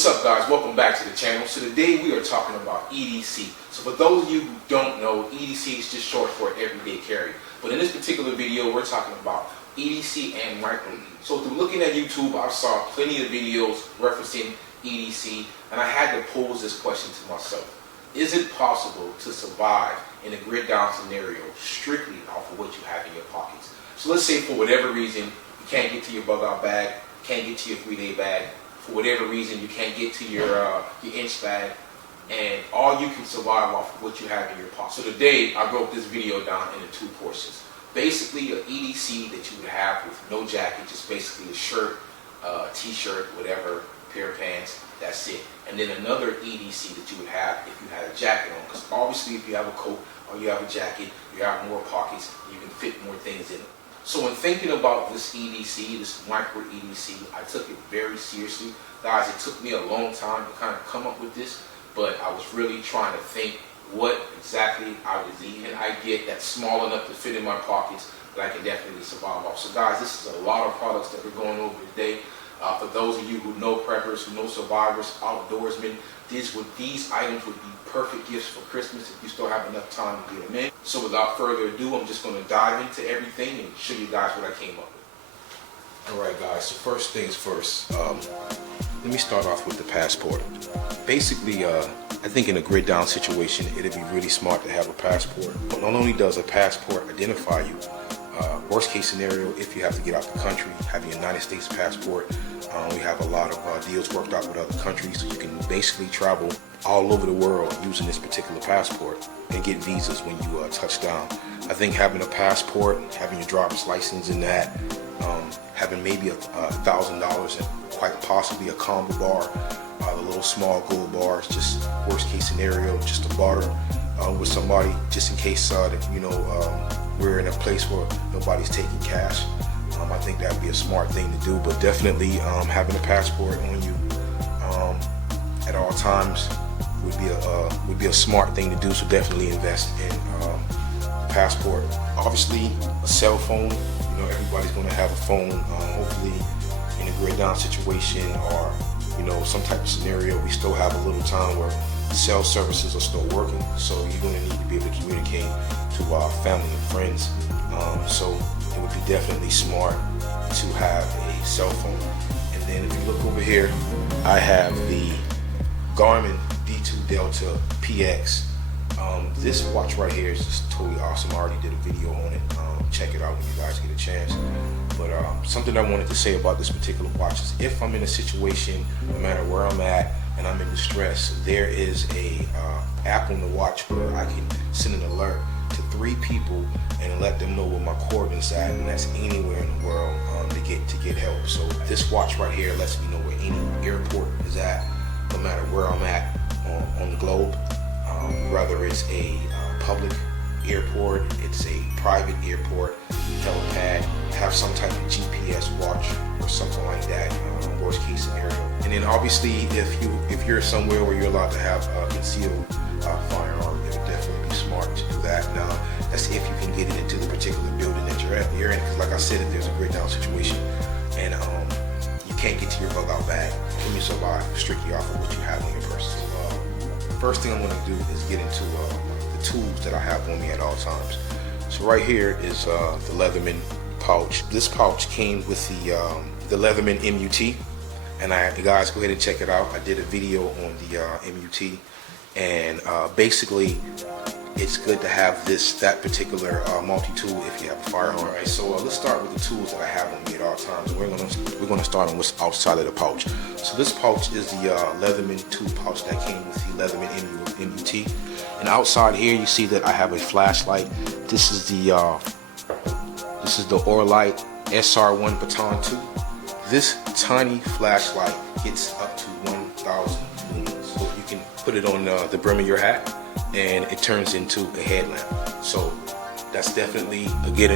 What's up, guys? Welcome back to the channel. So today we are talking about EDC. So for those of you who don't know, EDC is just short for everyday carry. But in this particular video, we're talking about EDC and micro EDC. So through looking at YouTube, I saw plenty of videos referencing EDC, and I had to pose this question to myself. Is it possible to survive in a grid down scenario strictly off of what you have in your pockets? So let's say for whatever reason, you can't get to your bug out bag, can't get to your 3-day bag, for whatever reason you can't get to your inch bag, and all you can survive off of what you have in your pocket. So today I broke this video down into two portions. Basically an EDC that you would have with no jacket, just basically a shirt, t-shirt, whatever, pair of pants, that's it. And then another EDC that you would have if you had a jacket on, because obviously if you have a coat or you have a jacket, you have more pockets, you can fit more things in it. So when thinking about this EDC, this micro EDC, I took it very seriously. Guys, it took me a long time to kind of come up with this, but I was really trying to think what exactly I would need, and I get that's small enough to fit in my pockets that I can definitely survive off. So guys, this is a lot of products that we're going over today. For those of you who know preppers, who know survivors, outdoorsmen, these items would be perfect gifts for Christmas if you still have enough time to get them in. So without further ado, I'm just going to dive into everything and show you guys what I came up with. Alright guys, so first things first, let me start off with the passport. Basically, I think in a grid down situation, it'd be really smart to have a passport. Not only does a passport identify you, worst case scenario, if you have to get out the country, have a United States passport. We have a lot of deals worked out with other countries, so you can basically travel all over the world using this particular passport and get visas when you touch down. I think having a passport, having your driver's license in that, having maybe $1,000 and quite possibly a combo bar, the little small gold bars, just worst case scenario, just to barter with somebody, just in case we're in a place where nobody's taking cash. I think that would be a smart thing to do, but definitely having a passport on you at all times would be a smart thing to do. So definitely invest in a passport. Obviously, a cell phone. Everybody's going to have a phone. Hopefully, in a grid down situation or some type of scenario, we still have a little time where cell services are still working. So you're going to need to be able to communicate to family and friends. So it would be definitely smart to have a cell phone. And then if you look over here, I have the Garmin D2 Delta PX. This watch right here is just totally awesome. I already did a video on it. Check it out when you guys get a chance. But something I wanted to say about this particular watch is if I'm in a situation, no matter where I'm at, and I'm in distress, there is a app on the watch where I can send an alert to 3 people and let them know where my coordinates at, and that's anywhere in the world to get help. So this watch right here lets me know where any airport is at, no matter where I'm at on the globe, whether it's a public airport, it's a private airport, helipad, have some type of GPS watch or something like that, worst case scenario. And then obviously if you're somewhere where you're allowed to have a concealed firearm, it would definitely be smart to do that. Now that's if you can get it into the particular building that you're in, because like I said, if there's a grid down situation and you can't get to your bug out bag, can you survive strictly off of what you have on your person? First thing I'm going to do is get into the tools that I have on me at all times. So right here is the Leatherman pouch. This pouch came with the Leatherman MUT, and you guys go ahead and check it out. I did a video on the MUT, and basically it's good to have that particular multi-tool if you have a firearm. Right, so let's start with the tools that I have on me at all times. We're gonna start on what's outside of the pouch. So this pouch is the Leatherman 2 pouch that came with the Leatherman MUT. And outside here, you see that I have a flashlight. This is the Orlight SR1 Baton 2. This tiny flashlight gets up to 1,000 lumens. So you can put it on the brim of your hat, and it turns into a headlamp. So that's definitely a good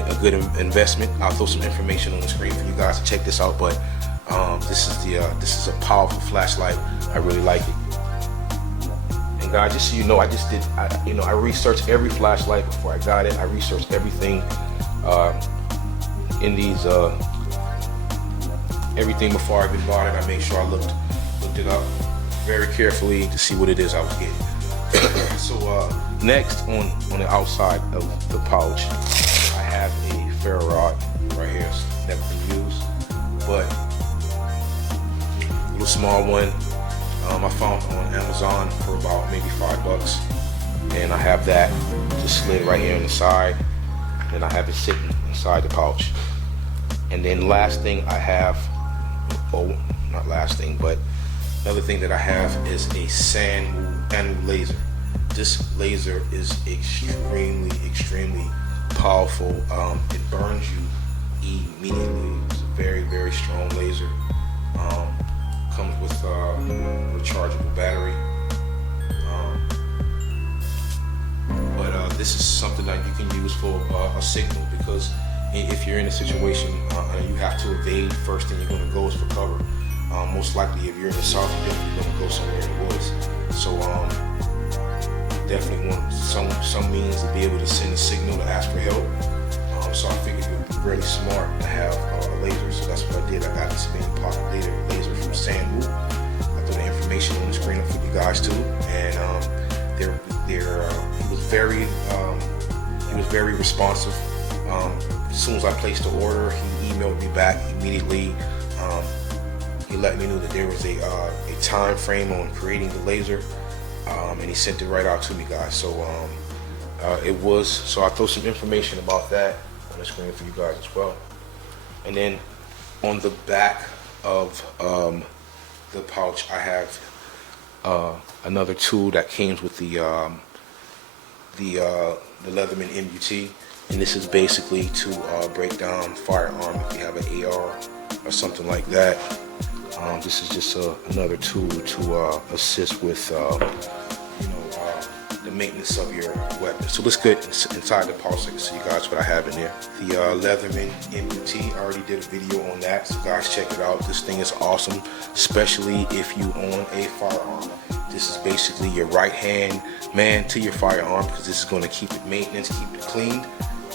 investment. I'll throw some information on the screen for you guys to check this out. But this is a powerful flashlight. I really like it. And guys, just so you know, I researched every flashlight before I got it. I researched everything in these everything before I even bought it. I made sure I looked it up. very carefully to see what it is I was getting. So next on the outside of the pouch, I have a ferro rod right here. It's never been used, but a little small one. I found on Amazon for about maybe $5, and I have that just slid right here on the side. Then I have it sitting inside the pouch. And then last thing I have, oh, not last thing, but another thing that I have is a sand laser. This laser is extremely powerful. It burns you immediately. It's a very strong laser. Comes with a rechargeable battery. But this is something that you can use for a signal, because if you're in a situation and you have to evade, first thing you're going to go is for cover. Most likely, if you're in the south, you're definitely going to go somewhere in the woods. So definitely want some means to be able to send a signal to ask for help. So I figured it would be really smart to have a laser. So that's what I did. I got this main pocket laser from Sanwoo. I threw the information on the screen up for you guys too. And he was very responsive. As soon as I placed the order, he emailed me back immediately. He let me know that there was a time frame on creating the laser, and he sent it right out to me, guys. So so I throw some information about that on the screen for you guys as well. And then on the back of the pouch, I have another tool that came with the Leatherman MUT, and this is basically to break down firearm if you have an AR or something like that. This is just another tool to assist with the maintenance of your weapon. So let's get inside the pouch so I can see you guys what I have in there. The Leatherman MUT, I already did a video on that, so guys check it out. This thing is awesome, especially if you own a firearm. This is basically your right hand man to your firearm, because this is going to keep it maintenance, keep it clean,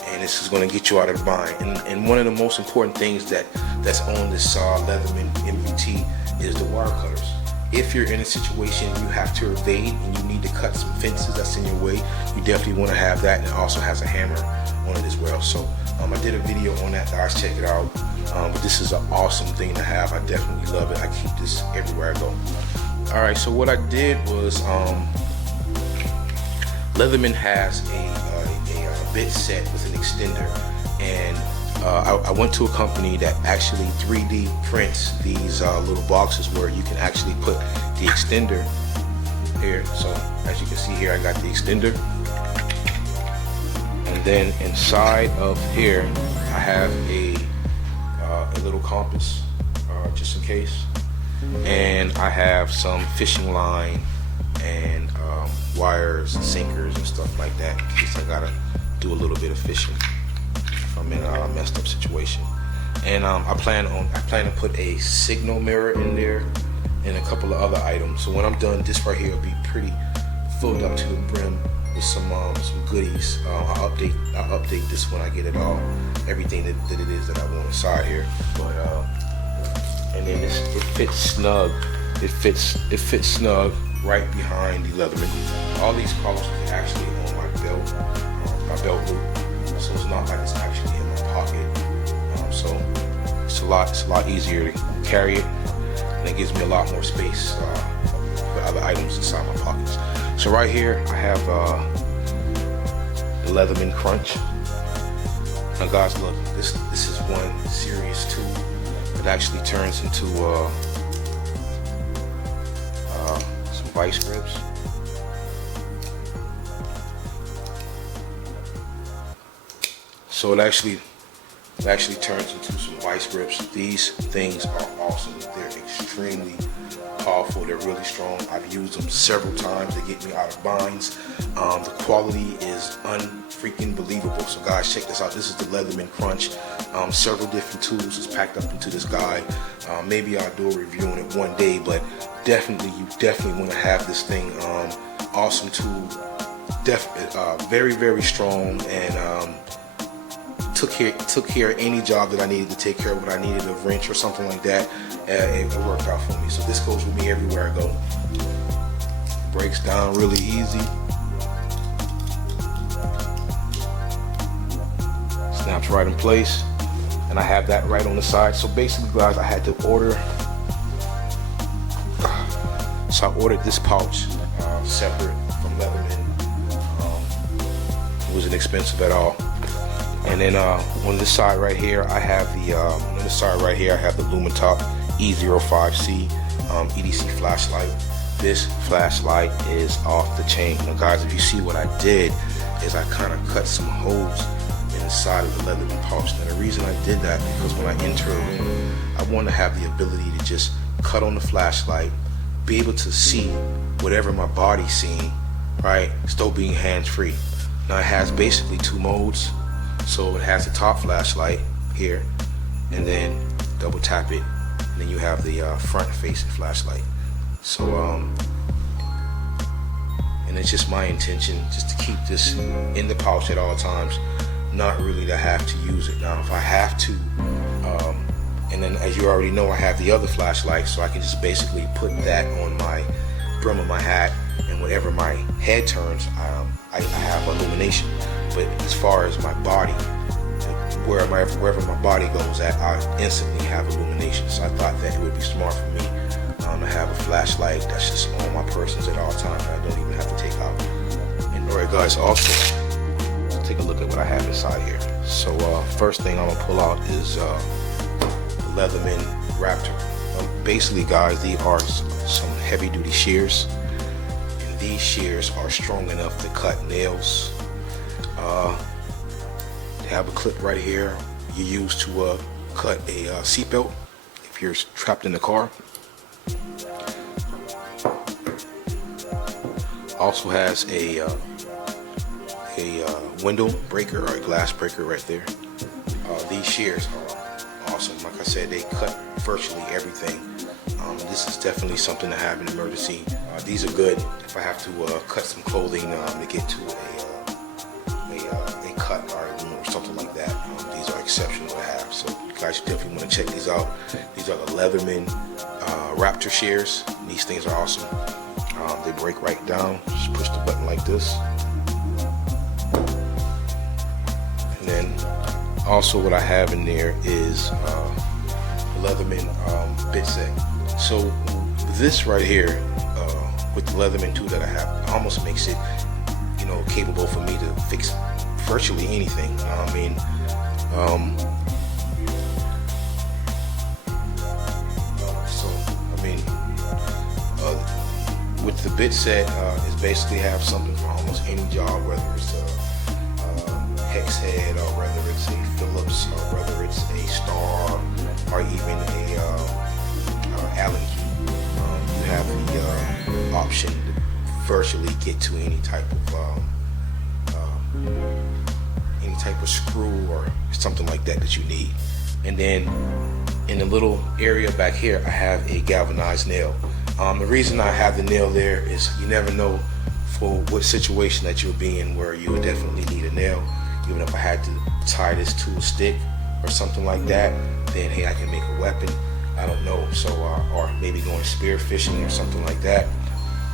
and this is going to get you out of the bind. And one of the most important things that's on this Leatherman MUT is the wire cutters. If you're in a situation you have to evade and you need to cut some fences that's in your way, you definitely want to have that, and it also has a hammer on it as well. So I did a video on that, guys, check it out. But this is an awesome thing to have. I definitely love it. I keep this everywhere I go. Alright, so what I did was Leatherman has a bit set with an extender, and I went to a company that actually 3D prints these little boxes where you can actually put the extender here. So as you can see here, I got the extender, and then inside of here I have a little compass just in case, and I have some fishing line and wires and sinkers and stuff like that in case I gotta do a little bit of fishing if I'm in a messed up situation. And I plan to put a signal mirror in there and a couple of other items. So when I'm done, this right here will be pretty filled up to the brim with some goodies. I'll update this when I get it all, everything that it is that I want inside here. But and then it fits snug. It fits snug right behind the Leatherman. All these collars are actually on my belt loop, so it's not like it's actually in my pocket. So it's a lot easier to carry it, and it gives me a lot more space for other items inside my pockets. So right here I have the Leatherman Crunch. Now guys, look, this is one serious tool that actually turns into some vice grips. So it actually turns into some vice grips. These things are awesome. They're extremely powerful. They're really strong. I've used them several times to get me out of binds. The quality is unfreaking believable. So guys, check this out. This is the Leatherman Crunch. Several different tools is packed up into this guy. Maybe I'll do a review on it one day, but you definitely want to have this thing. Awesome tool. Very, very strong, and took care of any job that I needed to take care of. When I needed a wrench or something like that, it worked out for me. So this goes with me everywhere I go. Breaks down really easy. Snaps right in place, and I have that right on the side. So basically, guys, I had to order. So I ordered this pouch separate from Leatherman. It wasn't expensive at all. And then on this side right here, I have the Lumitop E05C EDC flashlight. This flashlight is off the chain. Now, guys, if you see what I did is I kind of cut some holes in the side of the Leatherman pouch. Now, the reason I did that because when I enter a room, I want to have the ability to just cut on the flashlight, be able to see whatever my body's seeing, right? Still being hands-free. Now it has basically 2 modes. So it has the top flashlight here, and then double tap it, and then you have the front-facing flashlight. So and it's just my intention just to keep this in the pouch at all times, not really to have to use it. Now if I have to, and then as you already know, I have the other flashlight, so I can just basically put that on my brim of my hat, and whenever my head turns, I have illumination. But as far as my body, wherever my body goes at, I instantly have illumination. So I thought that it would be smart for me to have a flashlight that's just on my persons at all times. I don't even have to take out. And alright, guys, also take a look at what I have inside here. So first thing I'm gonna pull out is the Leatherman Raptor. Basically, guys, these are some heavy-duty shears, and these shears are strong enough to cut nails. They have a clip right here you use to cut a seatbelt if you're trapped in the car. Also has a window breaker or a glass breaker right there. These shears are awesome. Like I said, they cut virtually everything. This is definitely something to have in an emergency. These are good if I have to cut some clothing to get to a cut or something like that. These are exceptional to have, so you guys definitely want to check these out. These are the Leatherman Raptor shears. These things are awesome. They break right down. Just push the button like this, and then also what I have in there is Leatherman bit set. So this right here with the Leatherman 2 that I have almost makes it, you know, capable for me to fix virtually anything. With the bit set is basically have something for almost any job, whether it's a hex head or whether it's a Phillips or whether it's a Star or even a Allen key. You have the option to virtually get to any type of screw or something like that you need. And then in the little area back here, I have a galvanized nail. The reason I have the nail there is you never know for what situation that you'll be in where you would definitely need a nail. Even if I had to tie this to a stick or something like that, then hey, I can make a weapon. I don't know. So or maybe going spear fishing or something like that.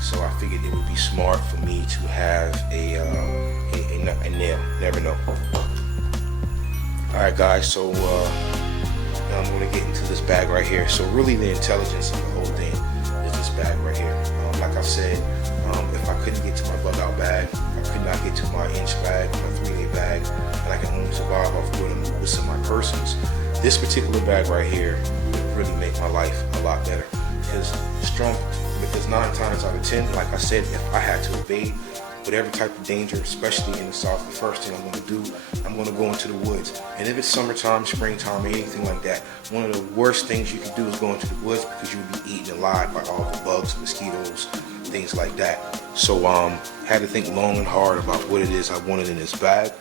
So I figured it would be smart for me to have a nail. Never know. Alright, guys, so now I'm going to get into this bag right here. So really the intelligence of the whole thing is this bag right here. Like I said, if I couldn't get to my bug out bag, if I could not get to my inch bag, my 3A bag, and I can only survive off with some of my persons, this particular bag right here would really make my life a lot better. Because 9 times out of 10, like I said, if I had to evade whatever type of danger, especially in the south, the first thing I'm going to do, I'm going to go into the woods. And if it's summertime, springtime, or anything like that, one of the worst things you can do is go into the woods because you'll be eaten alive by all the bugs, mosquitoes, things like that. So had to think long and hard about what it is I wanted in this bag.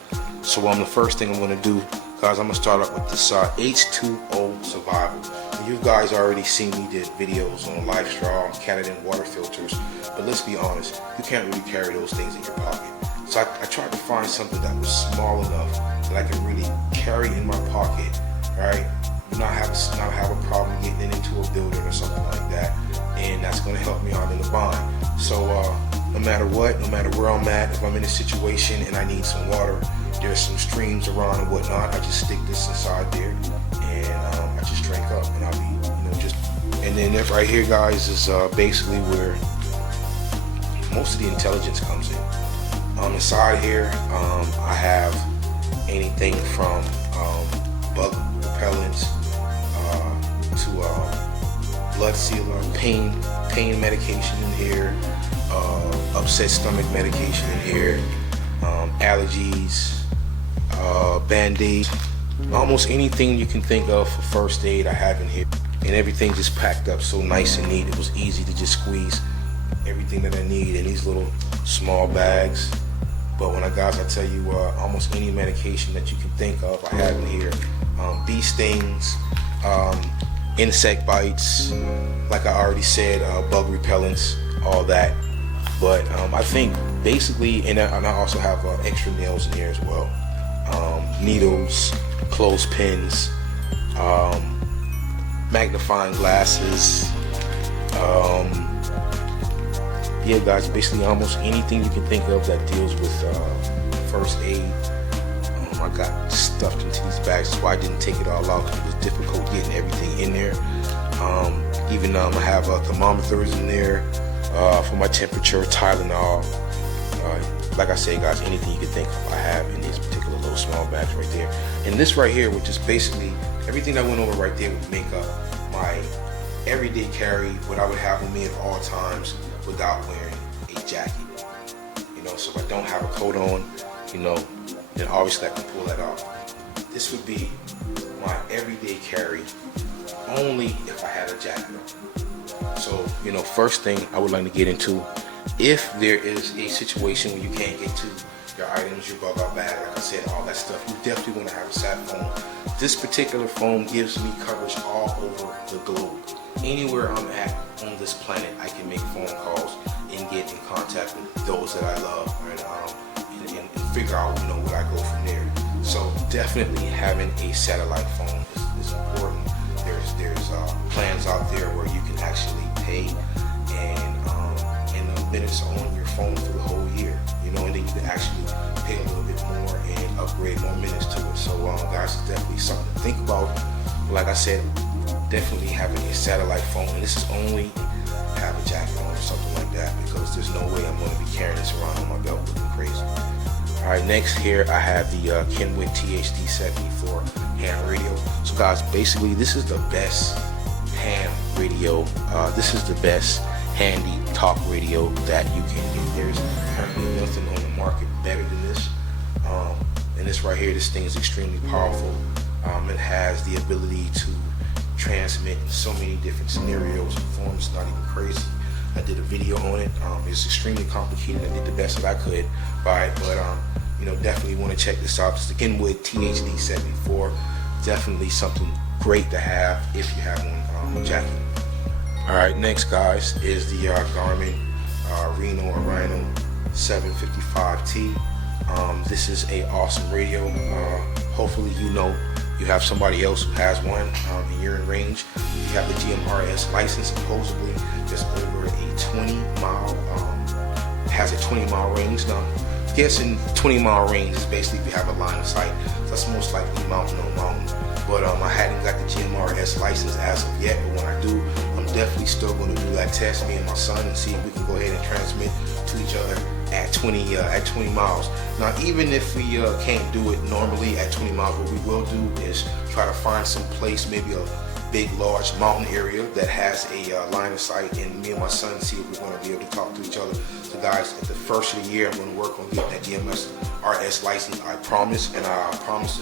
So the first thing I'm going to do, guys, I'm going to start out with this H2O Survival. You guys already seen me did videos on life straw, Canadian water filters, but let's be honest, you can't really carry those things in your pocket. So I tried to find something that was small enough that I could really carry in my pocket, right? Not have a problem getting into a building or something like that, and that's going to help me out in the bind. So no matter what, no matter where I'm at, if I'm in a situation and I need some water, there's some streams around and whatnot, I just stick this inside there and I just drink up, and I'll be, just. And then that right here, guys, is basically where most of the intelligence comes in. Inside here, I have anything from bug repellents to blood sealer, pain medication in here, upset stomach medication in here, allergies, Band-Aids, almost anything you can think of for first aid I have in here. And everything just packed up so nice and neat. It was easy to just squeeze everything that I need in these little small bags. But when I tell you almost any medication that you can think of, I have in here. Bee stings, insect bites, like I already said, bug repellents, all that. But I think basically, and I also have extra nails in here as well. Needles, clothespins, magnifying glasses. Yeah, guys, basically almost anything you can think of that deals with first aid. I got stuffed into these bags. That's why I didn't take it all out, because it was difficult getting everything in there. Even I have thermometers in there for my temperature, Tylenol. Like I say, guys, anything you can think of, I have in these particular little small bags right there. And this right here, which is basically everything that went over right there, would make up my everyday carry, what I would have with me at all times without wearing a jacket. So if I don't have a coat on, then obviously I can pull that off. This would be my everyday carry only if I had a jacket on. So, first thing I would like to get into, if there is a situation where you can't get to your items, your bug out bag, like I said, all that stuff, you definitely want to have a sat phone. This particular phone gives me coverage all over the globe. Anywhere I'm at on this planet, I can make phone calls and get in contact with those that I love, and figure out, where I go from there. So definitely having a satellite phone is important. There's plans out there where you can actually pay and minutes on your phone for the whole year, and then you can actually pay a little bit more and upgrade more minutes to it. So guys, it's definitely something to think about. Like I said, definitely having a satellite phone, and this is only have a jacket on or something like that, because there's no way I'm going to be carrying this around on my belt looking crazy. Alright, next here I have the Kenwood THD74 ham radio. So guys, basically this is the best ham radio. This is the best handy talk radio that you can get. There's currently nothing on the market better than this. And this right here, this thing is extremely powerful. It has the ability to transmit in so many different scenarios and forms. It's not even crazy. I did a video on it. It's extremely complicated. I did the best that I could by it, but definitely want to check this out. It's the Kenwood THD74. Definitely something great to have if you have one jacket. All right, next guys is the Garmin Rhino 755T. This is a awesome radio. Hopefully you have somebody else who has one and you're in range. You have the GMRS license. Supposedly there's over a 20-mile, has a 20-mile range. Now, guessing 20-mile range is basically if you have a line of sight. So that's most likely mountain on mountain. But I hadn't got the GMRS license as of yet. But when I do, I'm definitely still going to do that test, me and my son, and see if we can go ahead and transmit to each other at 20 miles. Now, even if we can't do it normally at 20 miles, what we will do is try to find some place, maybe a big, large mountain area that has a line of sight, and me and my son see if we're going to be able to talk to each other. So guys, at the first of the year, I'm going to work on getting that GMRS license, I promise. And I promise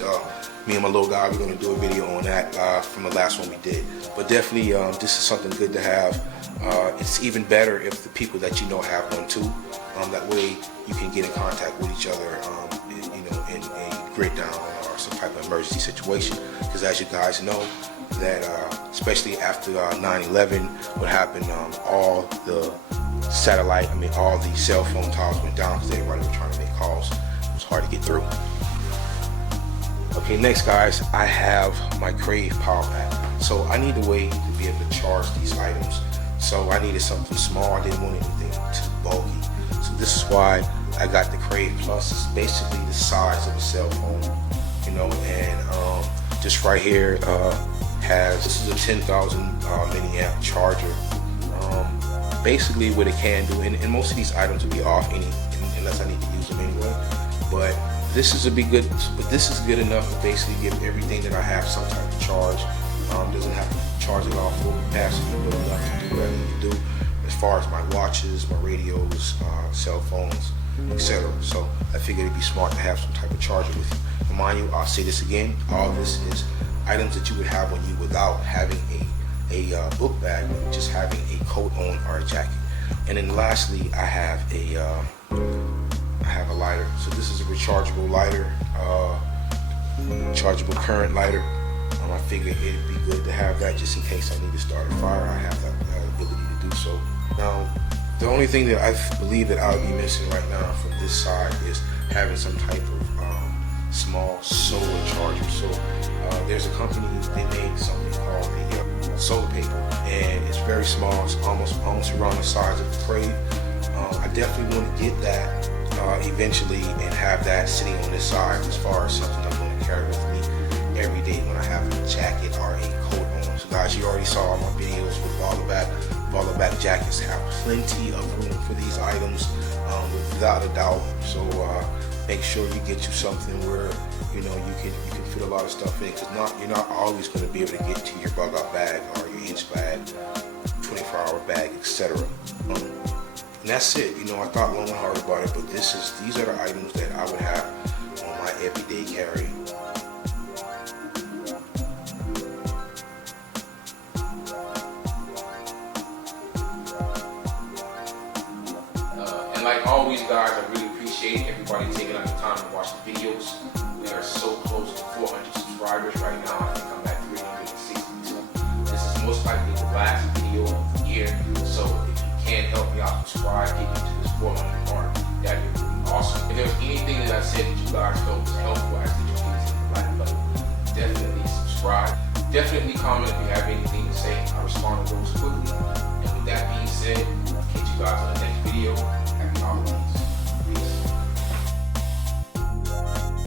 me and my little guy, we're going to do a video on that from the last one we did. But definitely, this is something good to have. It's even better if the people that you know have one too. That way you can get in contact with each other, in a grid down or some type of emergency situation. Because as you guys know, that especially after 9/11, what happened, all the satellite, all the cell phone towers went down because everybody was trying to make calls. It was hard to get through. Okay, next guys, I have my Crave power pack. So I need a way to be able to charge these items. So I needed something small. I didn't want anything too bulky. So this is why I got the Crave Plus. It's basically the size of a cell phone, and just right here this is a 10,000 milliamp charger. Basically what it can do, and most of these items will be off unless I need to use them anyway. But this is good enough to basically give everything that I have some type of charge. Doesn't have to charge it off full capacity, but enough to do what I need to do as far as my watches, my radios, cell phones, etc. So I figured it'd be smart to have some type of charger with you. And mind you, I'll say this again, all of this is items that you would have on you without having a book bag, just having a coat on or a jacket. And then lastly, I have a lighter. So this is a rechargeable lighter, chargeable current lighter. I figured it'd be good to have that just in case I need to start a fire. I have that ability to do so. Now, the only thing that I believe that I would be missing right now from this side is having some type of small solar charger. So there's a company, they made something called the solar paper, and it's very small. It's almost around the size of the Crave. I definitely want to get that eventually and have that sitting on this side as far as something I'm going to carry with me every day when I have a jacket or a coat on. So guys, you already saw my videos with baller back jackets. Have plenty of room for these items, without a doubt. So make sure you get you something where you can fit a lot of stuff in, because you're not always going to be able to get to your bug out bag or your inch bag, 24-hour bag, etc. And that's it. I thought long and hard about it, but these are the items that I would have on my everyday carry. And like always, guys, I really appreciate everybody taking out the time to watch the videos. We are so close to 400 subscribers right now. I think I'm at 362. This is most likely the last video of the year. So if you can help me out, subscribe, get me to this 400 mark, that'd be really awesome. If there's anything that I said that you guys felt was helpful, I ask that you please hit the like button. Definitely subscribe. Definitely comment if you have anything to say. I respond to those quickly. And with that being said, I'll catch you guys on the next video.